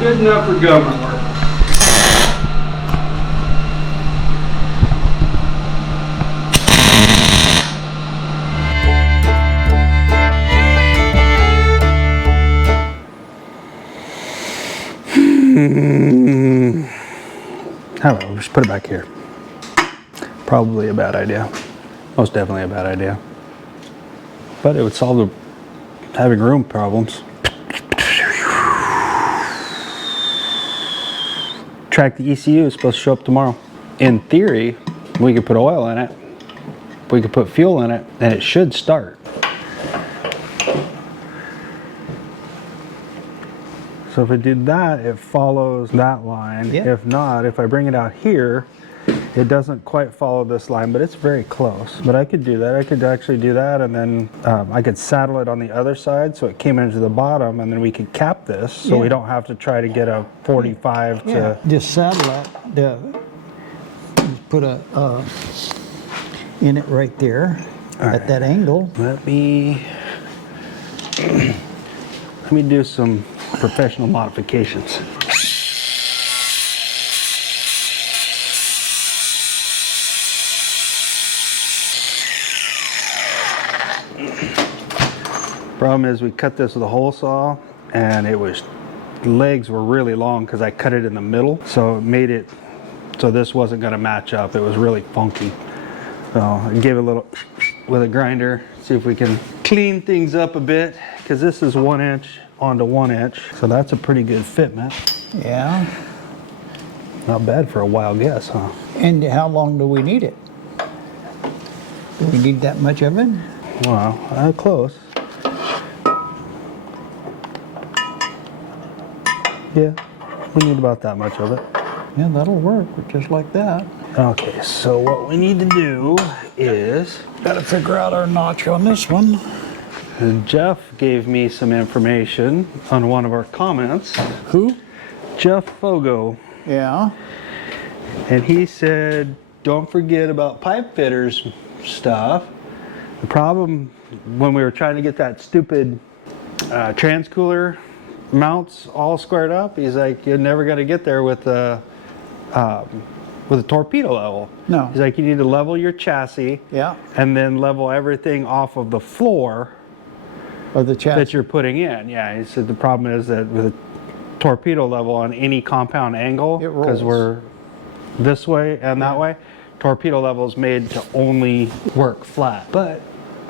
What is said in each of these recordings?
Good enough for government work. I don't know, just put it back here. Probably a bad idea. Most definitely a bad idea. But it would solve the having room problems. Track the ECU is supposed to show up tomorrow. In theory, we could put oil in it, we could put fuel in it, and it should start. So if I did that, it follows that line. Yeah. If not, if I bring it out here, it doesn't quite follow this line, but it's very close. But I could do that. I could actually do that, and then I could saddle it on the other side so it came into the bottom, and then we could cap this so we don't have to try to get a 45 to... Just saddle that. Just put a in it right there at that angle. Let me do some professional modifications. Problem is we cut this with a hole saw, and the legs were really long because I cut it in the middle, so it made it so this wasn't going to match up. It was really funky. So I gave it a little with a grinder, see if we can clean things up a bit, because this is 1 inch onto 1 inch, so that's a pretty good fit, man. Yeah. Not bad for a wild guess, huh? And how long do we need it? Do we need that much of it? Wow, close. Yeah, we need about that much of it. Yeah, that'll work, just like that. Okay, so what we need to do is... Gotta figure out our notch on this one. Jeff gave me some information on one of our comments. Who? Jeff Fogo. Yeah. And he said, don't forget about pipe fitters stuff. The problem when we were trying to get that stupid transcooler mounts all squared up, he's like, you're never going to get there with a torpedo level. No. He's like, you need to level your chassis, Yeah. and then level everything off of the floor Or the chassis. that you're putting in. Yeah, he said the problem is that with a torpedo level on any compound angle, It rolls. because we're this way and that way, torpedo level is made to only work flat. But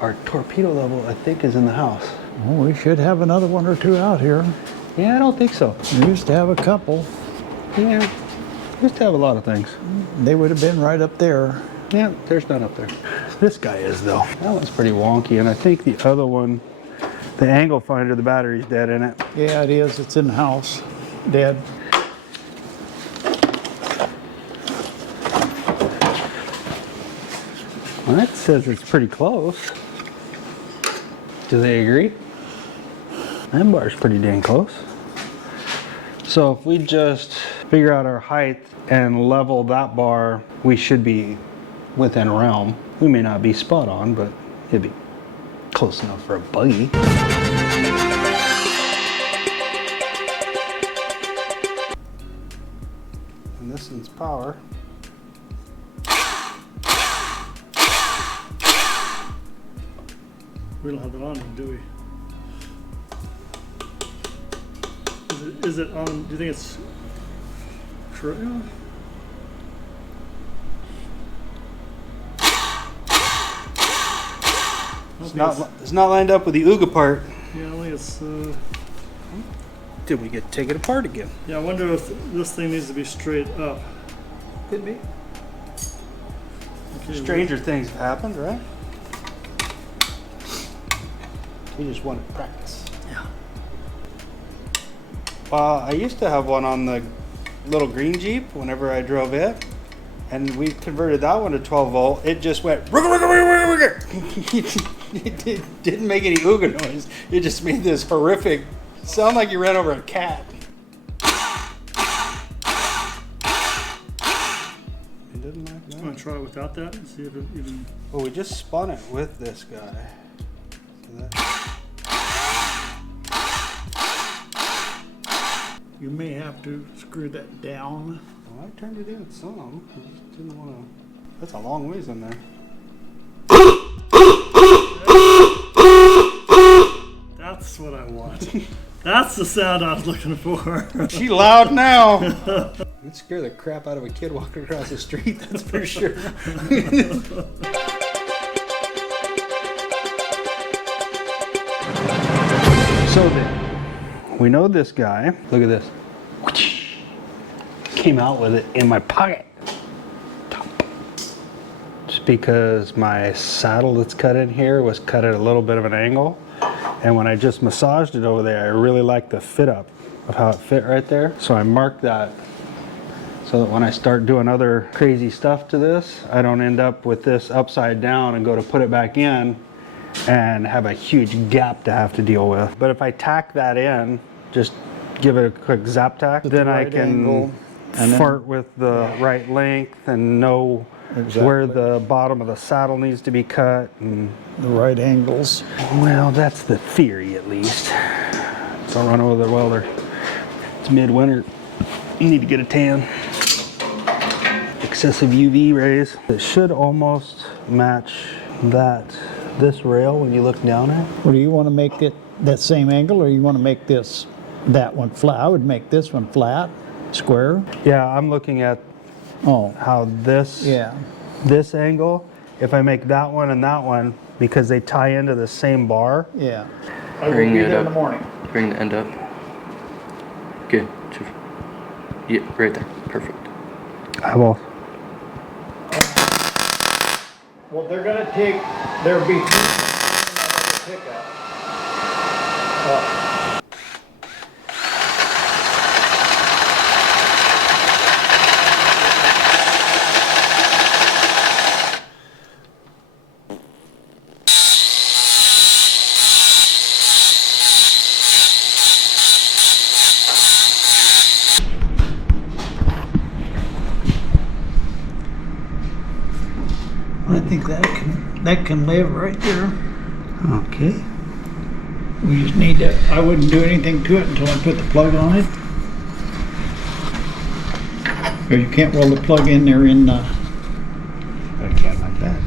our torpedo level, I think, is in the house. Well, we should have another one or two out here. Yeah, I don't think so. We used to have a couple. Yeah, we used to have a lot of things. They would have been right up there. Yeah, there's none up there. This guy is, though. That one's pretty wonky, and I think the other one, the angle finder, the battery's dead in it. Yeah, it is. It's in the house. Dead. Well, that says it's pretty close. Do they agree? That bar's pretty dang close. So if we just figure out our height and level that bar, we should be within realm. We may not be spot on, but it'd be close enough for a buggy. And this one's power. We don't have that on, do we? Is it on? Do you think it's true? It's not lined up with the Ooga part. Yeah, I think it's. Did we get to take it apart again? Yeah, I wonder if this thing needs to be straight up. Could be. Okay, Stranger things have happened, right? We just wanted to practice. Yeah. Well, I used to have one on the little green Jeep whenever I drove it, and we converted that one to 12 volt. It just went it didn't make any ooga noise. It just made this horrific sound like you ran over a cat. It didn't like that. I'm gonna try it without that and see if it even. Well, we just spun it with this guy. So You may have to screw that down. Well, I turned it in some. I just didn't want to. That's a long ways in there. That's what I want. That's the sound I was looking for. She loud now. It'd scare the crap out of a kid walking across the street, that's for sure. So then, we know this guy. Look at this. Came out with it in my pocket. Just because my saddle that's cut in here was cut at a little bit of an angle. And when I just massaged it over there, I really liked the fit up of how it fit right there. So I marked that so that when I start doing other crazy stuff to this, I don't end up with this upside down and go to put it back in and have a huge gap to have to deal with. But if I tack that in, just give it a quick zap tack, then I can fart with the right length and know where the bottom of the saddle needs to be cut. And The right angles. well, that's the theory at least. So I'll run over the welder. It's midwinter. You need to get a tan. Excessive UV rays. It should almost match this rail when you look down it. Well, do you want to make it that same angle, or you want to make that one flat? I would make this one flat, square. Yeah, I'm looking at Oh, how this angle, if I make that one and that one, because they tie into the same bar. yeah. I will Bring be it there up. in the morning. Bring the end up. Good. Yeah, right there. Perfect. I will. Well, they're gonna take, there'll be two pickup. I think that can live right there. Okay. We just need to, I wouldn't do anything to it until I put the plug on it. Or you can't roll the plug in there in, I can't like that.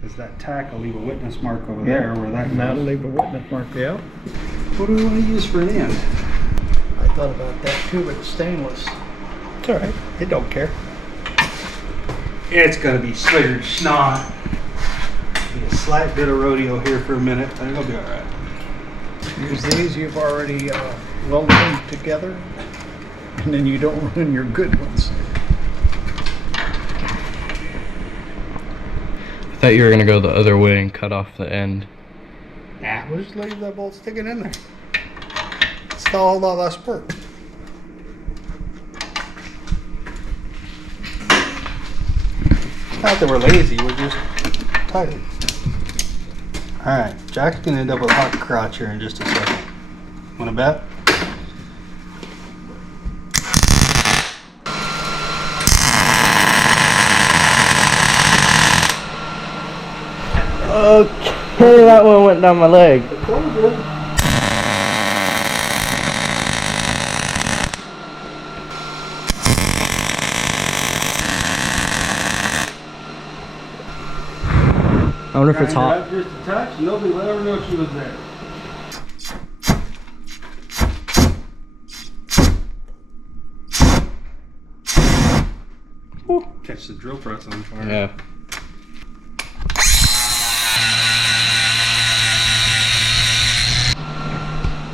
Because that tack will leave a witness mark over there where that that'll goes. leave a witness mark there. What do we want to use for an end? I thought about that too, but it's stainless. It's alright. It don't care. It's gonna be slithered snot. Be a slight bit of rodeo here for a minute, but it'll be alright. Use these you've already welded them together, and then you don't ruin your good ones. I thought you were gonna go the other way and cut off the end. Nah, we'll just leave that bolt sticking in there. It's the whole lot less work. Not that we're lazy, we're just tired. Alright, Jack's gonna end up with a hot crotch here in just a second. Wanna bet? Okay, that one went down my leg. I wonder if it's hot. Just a touch, nobody will ever know she was there. Catch the drill press on fire. Yeah.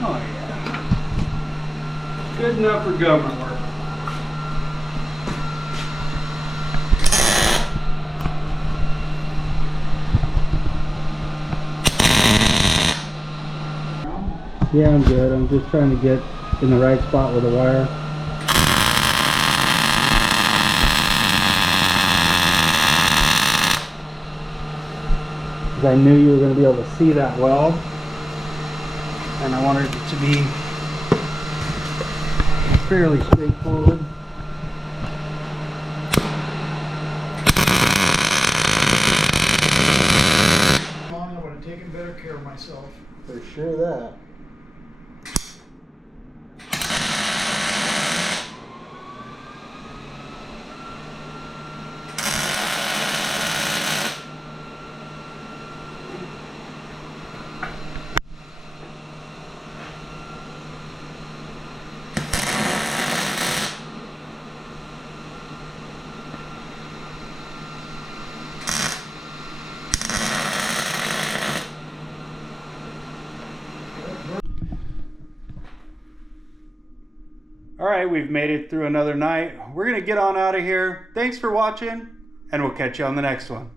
Oh yeah. Good enough for government work. Yeah, I'm good. I'm just trying to get in the right spot with the wire. Because I knew you were going to be able to see that weld. And I wanted it to be fairly straightforward. I would have taken better care of myself. For sure that. All right, we've made it through another night. We're gonna get on out of here. Thanks for watching, and we'll catch you on the next one.